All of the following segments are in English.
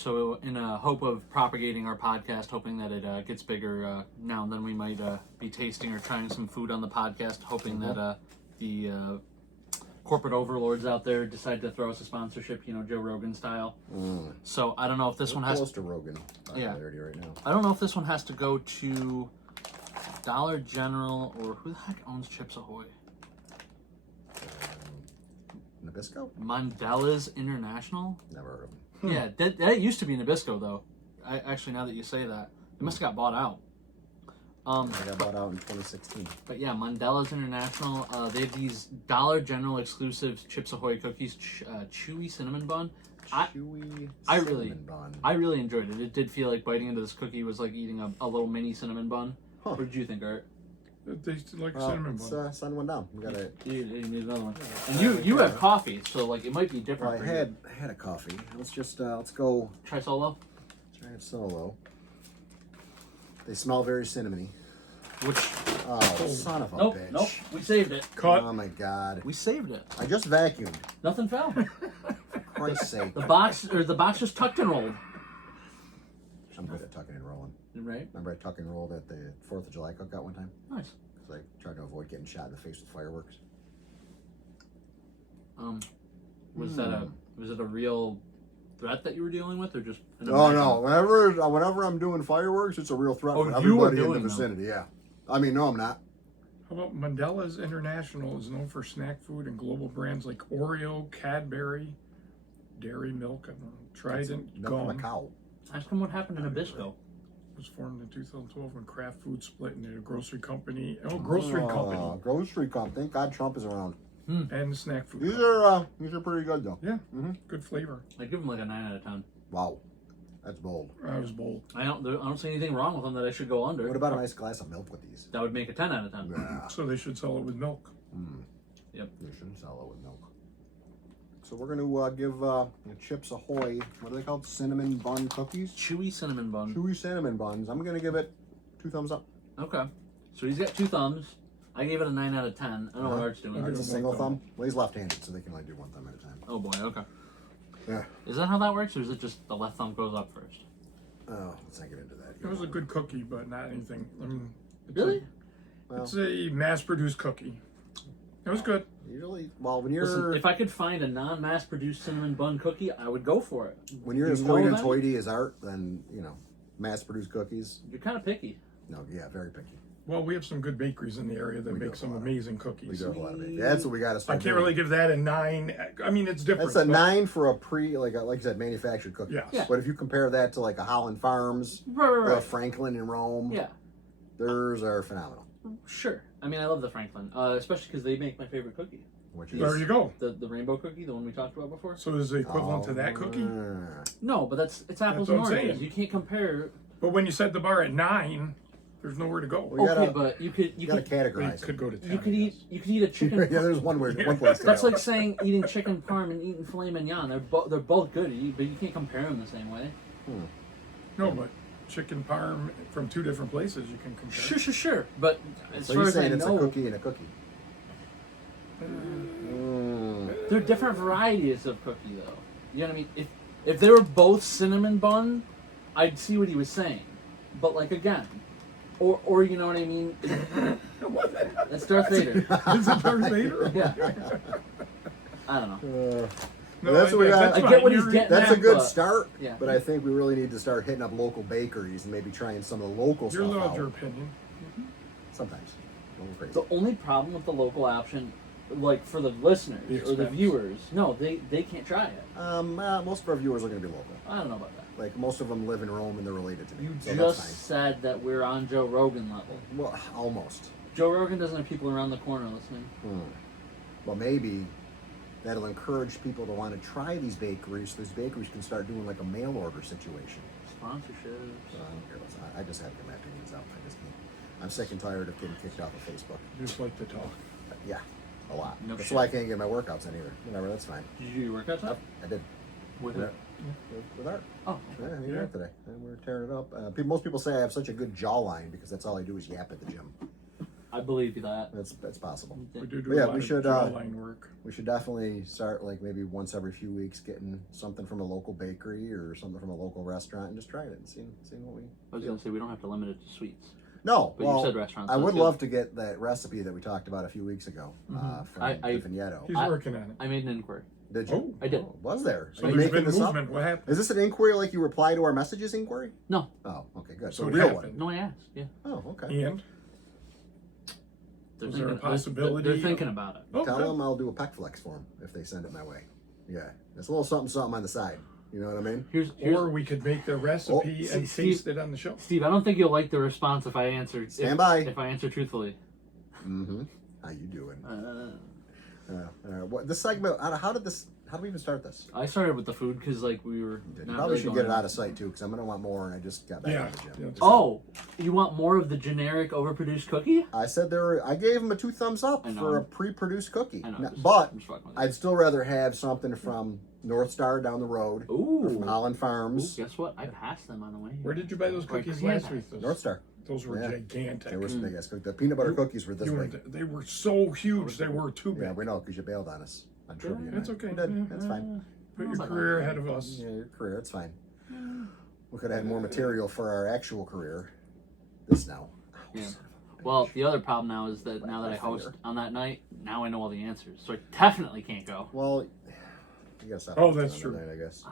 So in a hope of propagating our podcast, hoping that it gets bigger now and then, we might be tasting or trying some food on the podcast, hoping that the corporate overlords out there decide to throw us a sponsorship, Joe Rogan style. So I don't know if this one has close to Rogan popularity right now. I don't know if this one has to go to Dollar General or who the heck owns Chips Ahoy? Nabisco? Mandela's International? Never heard of them. Yeah, that used to be Nabisco though. Actually, now that you say that, it must have got bought out. I got bought out in 2016. But yeah, Mandela's International. They have these Dollar General exclusive Chips Ahoy cookies, chewy cinnamon bun. Chewy cinnamon bun. I really enjoyed it. It did feel like biting into this cookie was like eating a little mini cinnamon bun. Huh. What did you think, Art? It tasted like a cinnamon bun. Sun went down. We got it. You need another one. And you have coffee, so like it might be different. Well, for I had a coffee. Let's go. Try solo. Try it solo. They smell very cinnamony. Which? Oh, son of a bitch. Nope. We saved it. Cut. Oh my god. We saved it. I just vacuumed. Nothing fell. For Christ's sake. The box just tucked and rolled. I'm good at tucking and rolling. Right. Remember I tuck and rolled at the 4th of July cookout one time? Nice. Because I tried to avoid getting shot in the face with fireworks. Was it a real threat that you were dealing with, or just? Oh no! Whenever I'm doing fireworks, it's a real threat for everybody in the vicinity. Yeah. I mean, no, I'm not. How about Mandela's International is known for snack food and global brands like Oreo, Cadbury, Dairy Milk, and Trident Milk from a Gum. cow. Ask him what happened to Nabisco. It was formed in 2012 when Kraft Foods split into a grocery company. Grocery company. Grocery company. Thank God Trump is around. And snack food. These are pretty good though. Yeah, good flavor. I give them like a 9 out of 10. Wow, that's bold. I was bold. I don't see anything wrong with them that I should go under. What about a nice glass of milk with these? That would make a 10 out of 10. Yeah. So they should sell it with milk. Yep. You shouldn't sell it with milk. So we're gonna give Chips Ahoy. What are they called? Cinnamon bun cookies. Chewy cinnamon bun. Chewy cinnamon buns. I'm gonna give it 2 thumbs up. Okay. So he's got 2 thumbs. I gave it a 9 out of 10. I don't know what Art's doing. It's a single thumb. Well, he's left-handed, so they can only do 1 thumb at a time. Oh boy. Okay. Yeah. Is that how that works, or is it just the left thumb goes up first? Oh, let's not get into that. It was a good cookie, but not anything. I mean, Really? it's a mass-produced cookie. It was good. Usually, well, when you're Listen, if I could find a non-mass-produced cinnamon bun cookie, I would go for it. when you're as hoity-toity as Art, then mass-produced cookies. You're kind of picky. No, yeah, very picky. Well, we have some good bakeries in the area that make some amazing We cookies. do have a lot of it. That's what we got to I start. can't doing. really give that a 9. I mean, it's different. That's a but 9 for a like you said, manufactured cookie. Yes. Yeah. But if you compare that to like a Holland Farms, Right. or a Franklin in Rome, Yeah. theirs are phenomenal. Sure. I mean, I love the Franklin, especially because they make my favorite cookie. Which is There you go. The rainbow cookie, the one we talked about before. So is it equivalent to that cookie? No, but it's apples what and I'm oranges. saying. You can't compare. But when you set the bar at 9, there's nowhere to go. We gotta- Okay, but you could gotta But categorize. it could go to 10. you could I eat guess. you could eat a chicken. Yeah, there's one place. To That's go. like saying eating chicken parm and eating filet mignon. They're both good, but you can't compare them the same way. No, but chicken parm from 2 different places you can compare. Sure. But as So far you're as I saying it's know, a cookie and a cookie. they're different varieties of cookie, though. You know what I mean? If they were both cinnamon bun, I'd see what he was saying. But like again, or you know what I mean? That's Darth Vader. Is it Darth Vader? Yeah. I don't know. No, That's what we got. I fine. get what he's You're- getting That's at, a good but- start, Yeah. but I think we really need to start hitting up local bakeries and maybe trying some of the local You're stuff allowed out. your opinion. Sometimes. A little crazy. The only problem with the local option, like for the listeners The or the expense. viewers, no, they can't try it. Most of our viewers are going to be local. I don't know about that. Like most of them live in Rome and they're related to me. You so just that's said that we're on Joe Rogan level. fine. Well, almost. Joe Rogan doesn't have people around the corner listening. Well, maybe that'll encourage people to want to try these bakeries. So these bakeries can start doing like a mail order situation. Sponsorships. So I don't care. Listen, I just have to get my opinions out. I just can't. I'm sick and tired of getting kicked off of Facebook. You just like to talk. Yeah, a lot. No That's shit. why I can't get my workouts in either. Whatever, that's fine. Did you do your workout time? I did. With Yeah. it? With Art. Oh, Yeah, okay. I mean, Art today. And we're tearing it up. Most people say I have such a good jawline because that's all I do is yap at the gym. I believe you that. That's possible. We do But yeah, a lot we of should, jawline work. We should definitely start like maybe once every few weeks getting something from a local bakery or something from a local restaurant and just trying it and seeing what we. I was gonna say we don't have to limit it to sweets. No, But well, you said restaurants. I so would it's good. love to get that recipe that we talked about a few weeks ago from I- Vigneto. He's working on it. I made an inquiry. Did you? Oh, I did. Was there? So Are you there's making been this up? movement. What happened? Is this an inquiry like you reply to our messages inquiry? No. Oh, okay, good. So So a it real happened. No, I asked. Yeah. one. Oh, okay. And They're Was there a thinking- possibility They're of- thinking about it. oh, Tell good. them I'll do a pec flex for them if they send it my way. Yeah, it's a little something on the side. You know what I mean? Here's Or we could make the recipe and Steve- taste it on the show. Steve. I don't think you'll like the response if I answer. Stand by. If I answer truthfully. Mm-hmm. How you doing? Uh, What this segment? How did we even start this? I started with the food because like we were. You not probably really should going get it on- out of sight too, because I'm gonna want more, and I just got back Yeah. in the gym. yeah, Oh, you want more of the generic overproduced cookie? I said I gave him a 2 thumbs up I know. for a pre-produced cookie. I know. Now- I'm just but fucking with I'd still rather have something from North Star down the road, you. or from Ooh. Holland Ooh, Farms. guess what? I passed them on the way. Where did you buy those Like, cookies yeah, last week? North Star. Those were Yeah. gigantic. They were some big ass cookies. The peanut butter cookies were this big. They were so huge. They were too big. Yeah, we know because you bailed on us on Sure, trivia. it's night. okay. We did. Yeah. That's fine. Put your Sounds like career fun. ahead of us. Yeah, your career. It's fine. We could have had more material for our actual career. This now. Yeah. Well, the other problem now is that now that I host on that night, now I know all the answers, so I definitely can't go. Well, you gotta stop. Oh, hosting that's on true. the night, I guess. I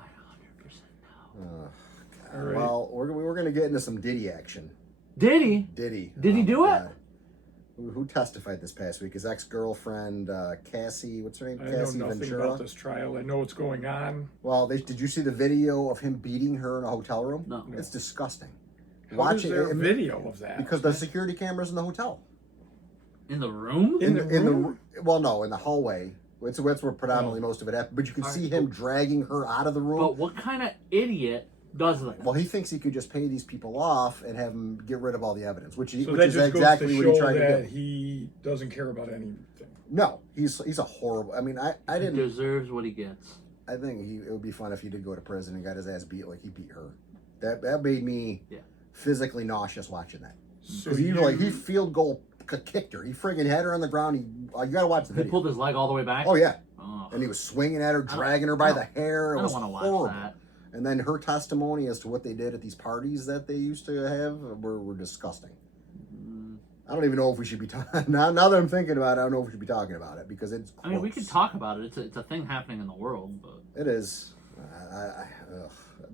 100% know. All right. Well, we're gonna get into some Diddy action. Diddy? Diddy. Did he Oh, do my it? God. Who testified this past week? His ex-girlfriend, Cassie. What's her name? I know Cassie nothing Ventura. about this trial. I know what's going on. Well, did you see the video of him beating her in a hotel room? No. It's disgusting. How is there a and- video of that? because the security cameras in the hotel. In the room? In the room? Well, no, in the hallway. That's where predominantly most of it happened. But you can All see right, him but- dragging her out of the room. But what kind of idiot does that? Well, he thinks he could just pay these people off and have them get rid of all the evidence, which So which that is just exactly goes what to he show tried that to do. he doesn't care about anything. No, he's a horrible. I mean, I He didn't. deserves what he gets. I think it would be fun if he did go to prison and got his ass beat like he beat her. That made me Yeah. physically nauseous watching that. So Because he field goal kicked her. He friggin' had her on the ground. You gotta watch the He video. pulled his leg all the way back? Oh yeah, Oh. and he was swinging at her, don't- dragging her by I the don't- hair. It I was don't want to watch horrible. that. And then her testimony as to what they did at these parties that they used to have were disgusting. I don't even know if we should be talking. Now that I'm thinking about it, I don't know if we should be talking about it because it's. I mean, we could gross. talk about it. It's a thing happening in the world, but It is.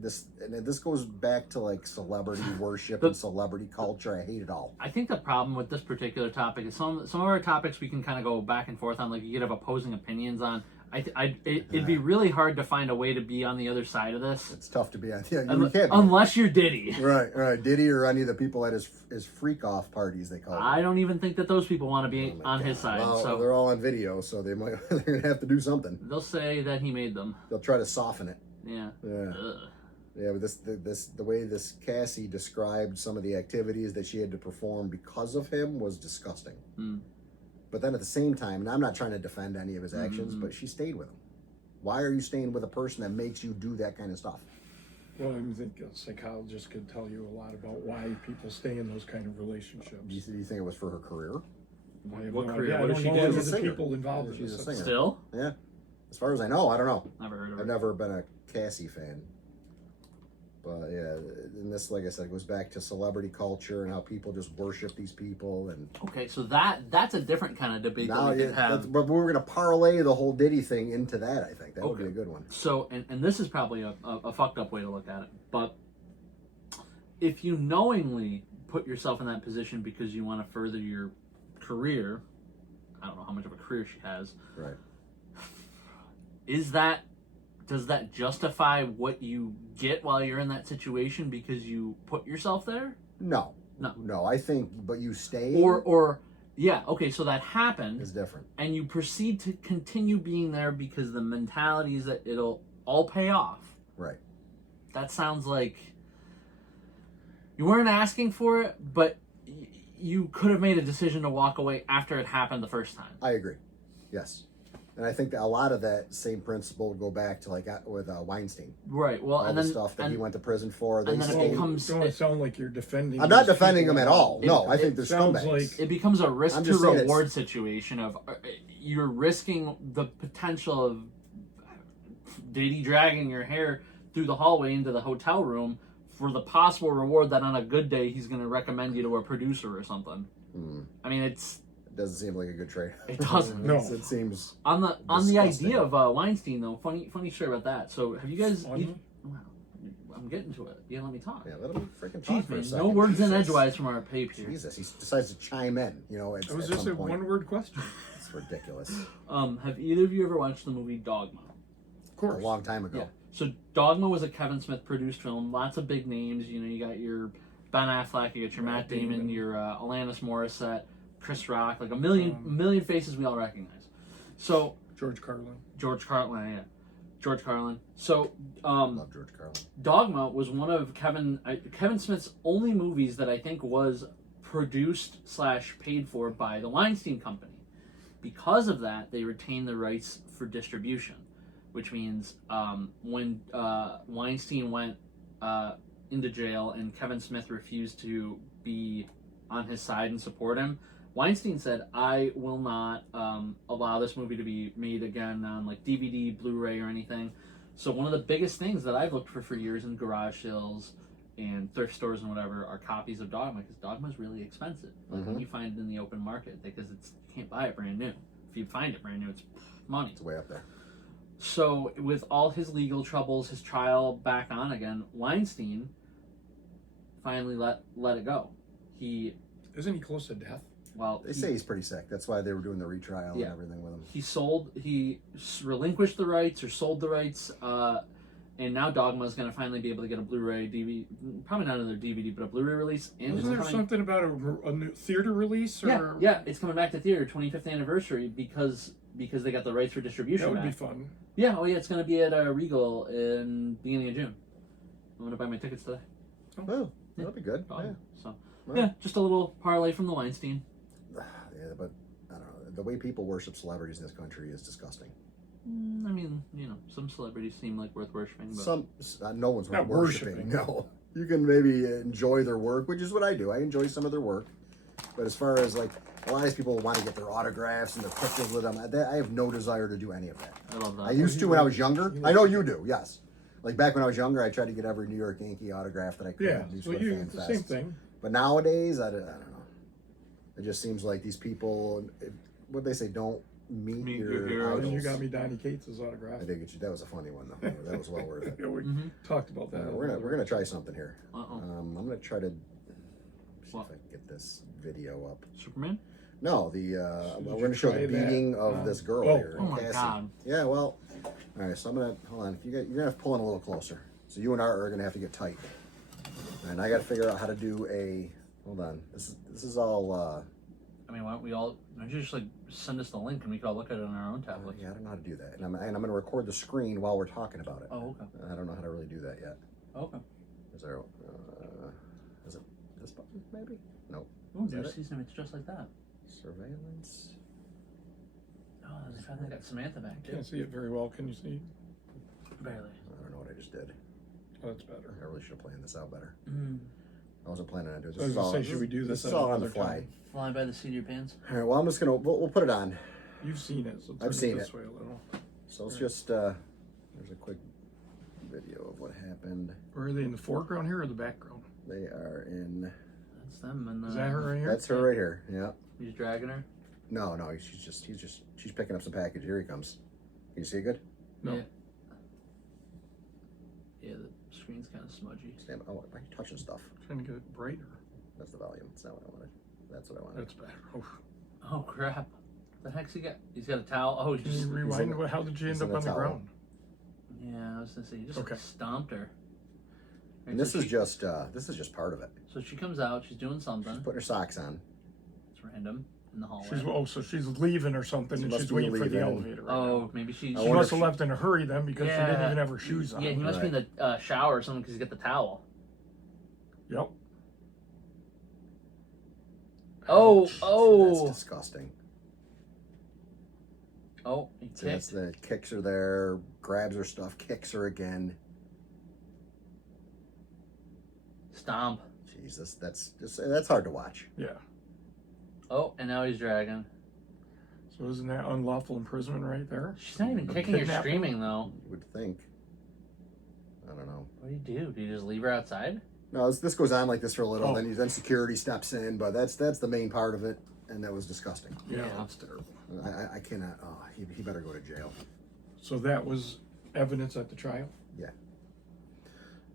This goes back to like celebrity worship and celebrity culture. I hate it all. I think the problem with this particular topic is some of our topics we can kind of go back and forth on. Like you could have opposing opinions on. It'd be really hard to find a way to be on the other side of this, It's tough to be on. Yeah, you can't. Be. unless you're Diddy. Right. Diddy or any of the people at his freak off parties they call it. I don't even think that those people want to be on his side. Well, So they're all on video, so they're gonna have to do something. they'll say that he made them. They'll try to soften it. Yeah. Yeah. Ugh. Yeah, but the way this Cassie described some of the activities that she had to perform because of him was disgusting. Mm. But then at the same time, and I'm not trying to defend any of his actions, but she stayed with him. Why are you staying with a person that makes you do that kind of stuff? Well, I think a psychologist could tell you a lot about why people stay in those kind of relationships. Do you think it was for her career? I have What no career? idea. What I does don't she know do? any She's of a the singer. people involved in She's a this. singer. Still? Yeah. As far as I know, I don't know. Never heard of I've it. never been a Cassie fan. But yeah, and this, like I said, goes back to celebrity culture and how people just worship these people. And Okay, so that's a different kind of debate now, that we could have. but we're going to parlay the whole Diddy thing into that. I think that would be Okay. a good one. So, and this is probably a fucked up way to look at it, but if you knowingly put yourself in that position because you want to further your career, I don't know how much of a career she has, Right. does that justify what you get while you're in that situation because you put yourself there? No. I think, but you stay Or yeah, okay, so that happened. is different. And you proceed to continue being there because the mentality is that it'll all pay off. Right. That sounds like you weren't asking for it, but you could have made a decision to walk away after it happened the first time. I agree. Yes. And I think that a lot of that same principle would go back to like with Weinstein. Right. Well, All and the then stuff that he went to prison for. They and then it stayed. becomes Don't sound like you're defending. I'm not these defending people them at all. No, I It think they're sounds scumbags. like- it becomes a risk I'm to just saying reward situation of you're risking the potential of Diddy dragging your hair through the hallway into the hotel room for the possible reward that on a good day he's going to recommend you to a producer or something. I mean, It doesn't seem like a good trade. it doesn't. No. It seems On the disgusting. idea of Weinstein though, funny story about that. So have you guys? Funny? Wow, I'm getting to it. You let me talk. Yeah, let him freaking talk Jeez, for a man, second. no words in Jesus. edewise from our pape here. Jesus, he decides to chime in. You know, it's It was at just some a point. one-word question. It's ridiculous. Have either of you ever watched the movie Dogma? Of A course. long time ago. Yeah. So Dogma was a Kevin Smith produced film. Lots of big names. You know, you got your Ben Affleck, you got your Matt Damon, your Alanis Morissette, Chris Rock, like a million faces we all recognize. So George Carlin. George Carlin, yeah. George Carlin. So Love George Carlin. Dogma was one of Kevin Smith's only movies that I think was produced / paid for by the Weinstein Company. Because of that, they retained the rights for distribution, which means when Weinstein went into jail and Kevin Smith refused to be on his side and support him, Weinstein said, I will not allow this movie to be made again on like DVD, Blu-ray, or anything. So one of the biggest things that I've looked for years in garage sales and thrift stores and whatever are copies of Dogma, because Dogma is really expensive. Like when you find it in the open market, because you can't buy it brand new. If you find it brand new, it's money. It's way up there. So with all his legal troubles, his trial back on again, Weinstein finally let it go. Isn't he close to death? They say he's pretty sick. That's why they were doing the retrial and everything with him. He relinquished the rights or sold the rights, and now Dogma is going to finally be able to get a Blu-ray, DVD, probably not another DVD, but a Blu-ray release. And Isn't there something about a new theater release? Or... Yeah, it's coming back to theater, 25th anniversary, because they got the rights for distribution. That would back. be fun. Yeah, it's going to be at Regal in beginning of June. I'm going to buy my tickets today. Oh, that'll be good. Dogma. Yeah. So Well. yeah, just a little parlay from the Weinstein. Yeah, but I don't know. The way people worship celebrities in this country is disgusting. I mean, some celebrities seem like worth worshiping, but No one's Not worth worshiping. No, you can maybe enjoy their work, which is what I do. I enjoy some of their work, but as far as like a lot of these people want to get their autographs and their pictures with them, I have no desire to do any of that. I love that. I used to when I was younger. I know you do. Yes, like back when I was younger, I tried to get every New York Yankee autograph that I could. Yeah, at these so fan it's the same fests. thing. But nowadays, I don't know. It just seems like these people, what they say, don't meet Meet your your heroes. idols. You got me Donnie Cates' autograph. I did get you. That was a funny one though. That was well worth it. Yeah, we talked about that. We're gonna try something here. Uh-oh. I'm gonna try to see What? if I can get this video up. Superman? No, we're gonna show the try that? beating of this girl Oh. here, Oh my Cassie. God. Yeah, well, all right. So I'm gonna hold on. You're gonna have to pull in a little closer. So you and Art are gonna have to get tight, and I got to figure out how to do a. Hold on. This is all. I mean, why don't you just like send us the link and we could all look at it on our own tablets? Yeah, I don't know how to do that, and I'm gonna record the screen while we're talking about it. Oh, okay. I don't know how to really do that yet. Okay. Is there? Is it this button? Maybe. Nope. Oh, Is that there's it? season. It's just like that. Surveillance. Oh, there's finally got Samantha back too. Can't see it very well. Can you see? Barely. I don't know what I just did. Oh, that's better. I really should have planned this out better. Mm. I wasn't planning on doing this. I was is gonna all- say, should we do this This is at all on the another fly. time? Flying by the seat of your pants. All right. Well, I'm just gonna. We'll put it on. You've seen it, so turn I've seen this it. way a little. So let's just. There's a quick video of what happened. Where are they, in the foreground here or the background? They are in. That's them. And Is that her right here? That's her right here. Yeah. He's dragging her. No, she's picking up some package. Here he comes. Can you see it good? No. Yeah. Yeah, the screen's kind of smudgy. Stand. Oh, why are you touching stuff? Trying to get it brighter. That's the volume. That's not what I wanted. That's what I wanted. That's better. Oh. Oh crap! The heck's he got? He's got a towel. Oh, he Can just. you rewind? How did you he's end in up a on the towel. ground? Yeah, I was gonna say he just Okay. stomped her. And Right, this so is she- just part of it. So she comes out. She's doing something. She's putting her socks on. It's random in the hallway. So she's leaving or something, She and must she's be waiting for the leaving. elevator. Right Oh, now. maybe she. I She wonder must if have left in a hurry then, because she didn't even have her shoes on. Yeah, he must be in the shower or something because he's got the towel. Yep. Oh, That's oh. disgusting. Oh, he So that's kicked. the kicks her there, grabs her stuff, kicks her again. Stomp. Jesus, that's hard to watch. Yeah. Oh, and now he's dragging. So isn't that unlawful imprisonment right there? She's not even kicking or Kidnapping? screaming, though. You would think. I don't know. What do you do? Do you just leave her outside? No, this goes on like this for a little. Oh. Then security steps in, but that's the main part of it, and that was disgusting. Yeah, Yeah. that's terrible. I cannot. Oh, he better go to jail. So that was evidence at the trial?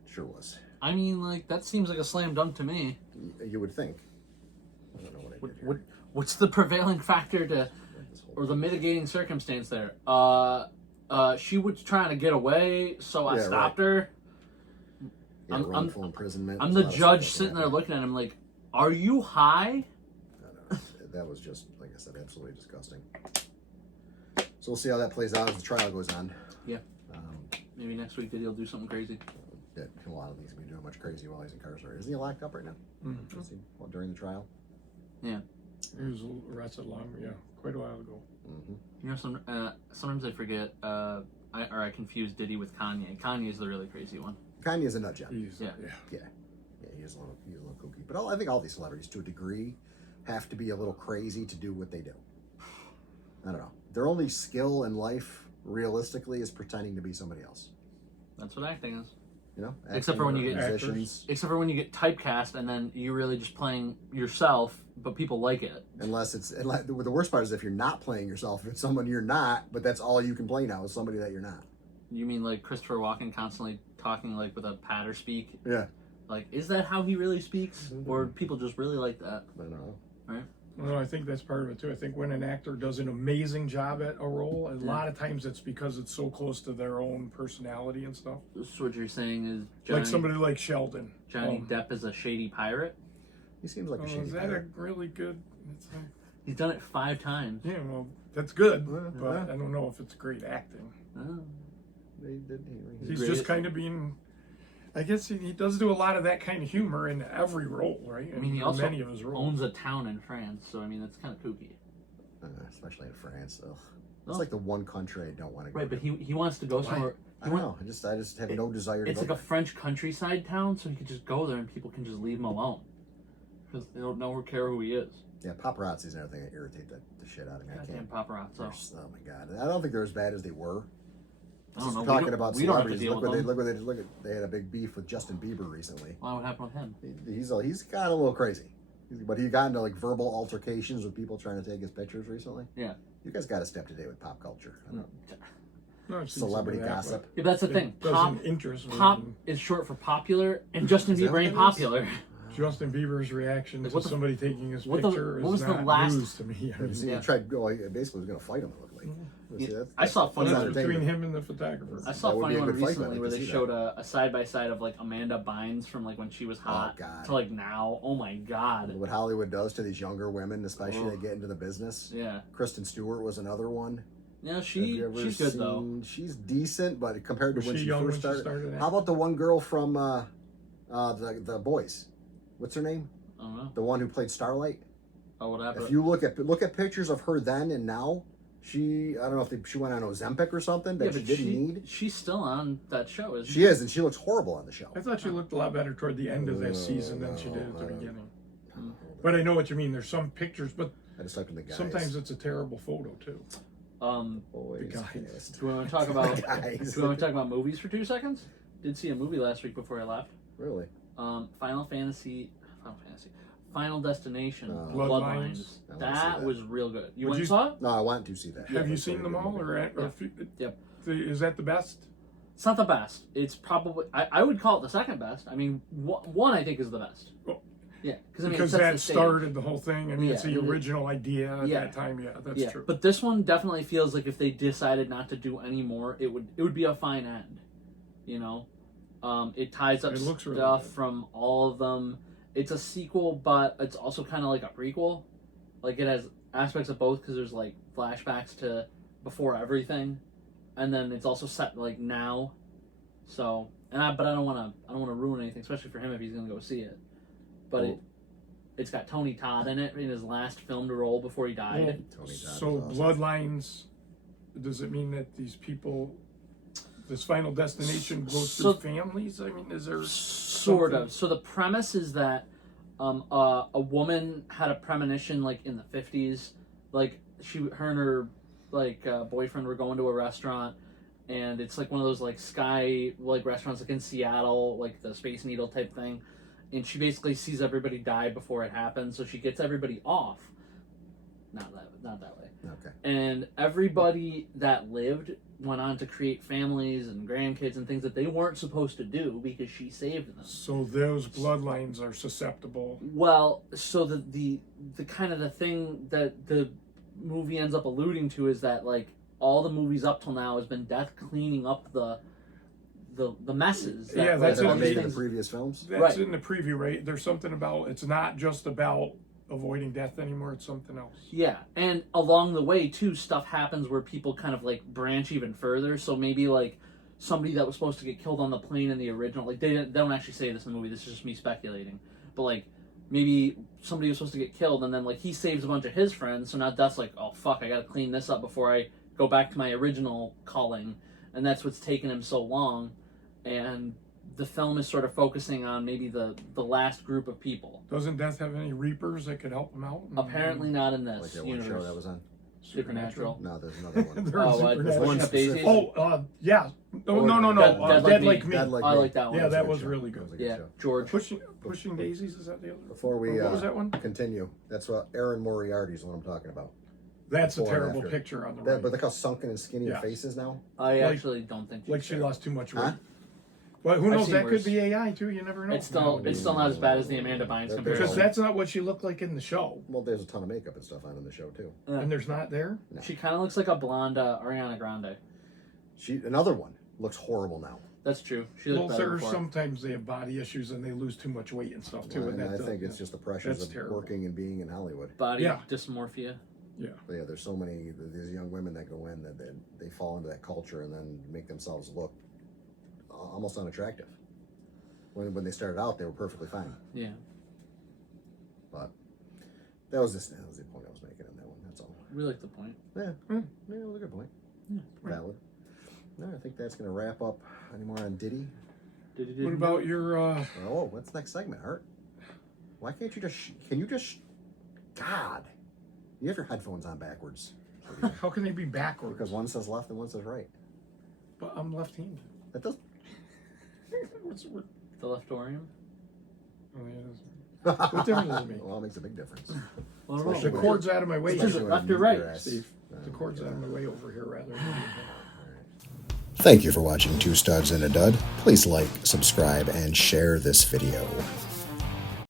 Sure was. I mean, like, that seems like a slam dunk to me. You would think. I don't know what I did here. What's the prevailing factor to, This whole- or the mitigating circumstance there? She was trying to get away, so I Yeah, stopped her. Yeah, I'm- wrongful imprisonment. I'm There's a the lot of judge stuff that sitting there happened. looking at him like, are you high? I don't know. That was just, like I said, absolutely disgusting. So we'll see how that plays out as the trial goes on. Yeah. Um, Maybe next week Diddy will do something crazy. that well, I don't think he's gonna be doing much crazy while he's incarcerated. Isn't he locked up right now? Mm-hmm. Is he, during the trial? He was arrested quite a while ago. Mm-hmm. You know, sometimes I forget, I confuse Diddy with Kanye. Kanye's the really crazy one. Kanye's a nut job. Yeah. Yeah, he is a little kooky. But I think all these celebrities, to a degree, have to be a little crazy to do what they do. I don't know. Their only skill in life, realistically, is pretending to be somebody else. That's what acting is. You know, Except for when you get musicians. Except for when you get typecast and then you're really just playing yourself, but people like it. Unless the worst part is if you're not playing yourself, if it's someone you're not, but that's all you can play now is somebody that you're not. You mean like Christopher Walken constantly talking like with a patter speak? Yeah. Like, is that how he really speaks? Or people just really like that? I don't know. Well, I think that's part of it too. I think when an actor does an amazing job at a role, a lot of times it's because it's so close to their own personality and stuff. So what you're saying is Johnny, Like somebody like Sheldon. Johnny Depp is a shady pirate? He seems like a shady Is that pirate. a really good? It's like, He's done it 5 times. yeah, well, that's good, Yeah. but I don't know if it's great acting. Oh. He's Great. just kind of being. I guess he does do a lot of that kind of humor in every role, right? I mean, he In also many of his roles. owns a town in France, so I mean, that's kind of kooky. Especially in France. Ugh. Oh. It's like the one country I don't want to go Right, to. but he wants to go somewhere. I don't know. I just have no desire to It's go like a there. French countryside town, so he could just go there and people can just leave him alone. Because they don't know or care who he is. Yeah, paparazzi's and everything that irritate the shit out of me. I Goddamn can't. paparazzo. Oh my god. I don't think they're as bad as they were. I don't know. Talking about we don't have to celebrities, deal with them. they had a big beef with Justin Bieber recently. Why would happen with him? He's gotten a little crazy, but he got into like verbal altercations with people trying to take his pictures recently. Yeah. You guys got to step today with pop culture. I don't know. No, I've seen some Celebrity of that, gossip. Yeah, that's the but thing. it doesn't interest me. Pop is short for popular, and Justin Is that Bieber what ain't that is? popular. Justin Bieber's reaction Like, to what the- somebody taking his what the- picture what was is the not last- news to me. I mean, See, Yeah. he tried. Well, he basically was going to fight him. It looked like. Yeah. See, I saw that's funny that's ones between entertainment. him and the photographer. I saw That a would funny be a one good fight, recently though. where I can they see showed a side by side of like Amanda Bynes from like when she was hot God. to like now. Oh my god. What Hollywood does to these younger women, especially Oh. that get into the business. Yeah. Kristen Stewart was another one. Yeah, Have you ever she's good though. seen- She's decent, but compared to Was when she she young first when she started. started How about the one girl from the Boys? What's her name? I don't know. The one who played Starlight. Oh, what happened? If you look at pictures of her then and now, I don't know if she went on Ozempic or something that she didn't need. She's still on that show, isn't She is, and she looks horrible on the show. I thought she looked a lot better toward the end of that season than she did at the I don't- beginning. But I know what you mean. There's some pictures, but I just typed in the guys. sometimes it's a terrible photo too. Boys the guys. cast. Do we want to talk about? Guys. Do we want to talk about movies for 2 seconds? Did see a movie last week before I left. Really? Final Destination, Oh. Bloodlines. I wanna see That that. was real good. You Would went you- and saw it? No, I want to see that. Have you That's seen a them good all, movie. Yep. Is that the best? It's not the best. It's probably I would call it the second best. I mean, one I think is the best. Well, Yeah, I mean, it because sets that the stage. started the whole thing. I mean, it's Yeah, the it- original idea at Yeah. that time. Yeah, that's Yeah, true. but this one definitely feels like if they decided not to do any more, it would be a fine end. You know, it ties up It looks really stuff good. from all of them. It's a sequel, but it's also kind of like a prequel. Like it has aspects of both because there's like flashbacks to before everything, and then it's also set like now. So, but I don't want to ruin anything, especially for him if he's gonna go see it. But it's got Tony Todd in it in his last filmed role before he died. Tony Todd So is awesome. Bloodlines does it mean that these people, this Final Destination goes So- through families? I mean, is there Sort something- of. So the premise is that a woman had a premonition like in the 50s, like her and her boyfriend were going to a restaurant, and it's like one of those like sky like restaurants like in Seattle, like the Space Needle type thing, and she basically sees everybody die before it happens, so she gets everybody off. Not that way. Okay. And everybody that lived went on to create families and grandkids and things that they weren't supposed to do because she saved them. So those bloodlines are susceptible. Well, so the kind of the thing that the movie ends up alluding to is that like all the movies up till now has been death cleaning up the messes. Yeah, like, that's That all was these made in the things- previous films. That's Right. in the preview, right? There's something about, it's not just about avoiding death anymore, it's something else. Yeah, and along the way too, stuff happens where people kind of like branch even further. So maybe like somebody that was supposed to get killed on the plane in the original, like they don't actually say this in the movie. This is just me speculating. But like maybe somebody was supposed to get killed, and then like he saves a bunch of his friends. So now Death's like, oh fuck, I gotta clean this up before I go back to my original calling, and that's what's taken him so long. And the film is sort of focusing on maybe the last group of people. Doesn't Death have any Reapers that could help him out? Apparently not in this Like that one universe. show that was on. Supernatural. No, there's another one. There's Oh, Supernatural. There's one Pushing Daisies? specific- Yeah. No, Or no. Dead Like Me. Dead Like I Me. like that one. Yeah, that a good was show. really That good. was a good Yeah, show. George. Pushing Daisies, is that the other? Before we What was that one? continue, that's what Aaron Moriarty is what I'm talking about. That's a Before and terrible after. picture on the That, right. but look how sunken and skinny Yeah. her face is now. I Like- actually don't think Like she fair. lost too much weight. Huh? But who I've knows? seen That worse. could be AI too. You never know. It's still not as bad as the Amanda Bynes They're comparison. because that's not what she looked like in the show, Well, there's a ton of makeup and stuff on in the show too. Yeah. and there's not there. No. She kind of looks like a blonde Ariana Grande. Another one looks horrible now. That's true. She Well, looked better there's before. sometimes they have body issues and they lose too much weight and stuff too. Well, and and that I think does- it's just the pressures that's of terrible. working and being in Hollywood. Body Yeah. dysmorphia. Yeah. But yeah, there's so many these young women that go in that they fall into that culture and then make themselves look almost unattractive. When they started out, they were perfectly fine. Yeah. But that was the point I was making in that one. That's all. We like the point. Yeah, Hmm. yeah, it was a good point. Yeah. Valid. No, I think that's gonna wrap up. Any more on Diddy? What about your? Oh, what's next segment, Art? Why can't you just? Can you just? God, you have your headphones on backwards. How can they be backwards? Because one says left and one says right. But I'm left-handed. That does. what, The Leftorium? oh, yeah, it is. What difference does it make? Well, it makes a big difference. Well, Especially The when- cord's out of my way. Especially when left you or move right, your ass. Steve, Oh, the cord's out of my way over here rather than. Thank you for watching Two Studs and a Dud. Please like, subscribe, and share this video.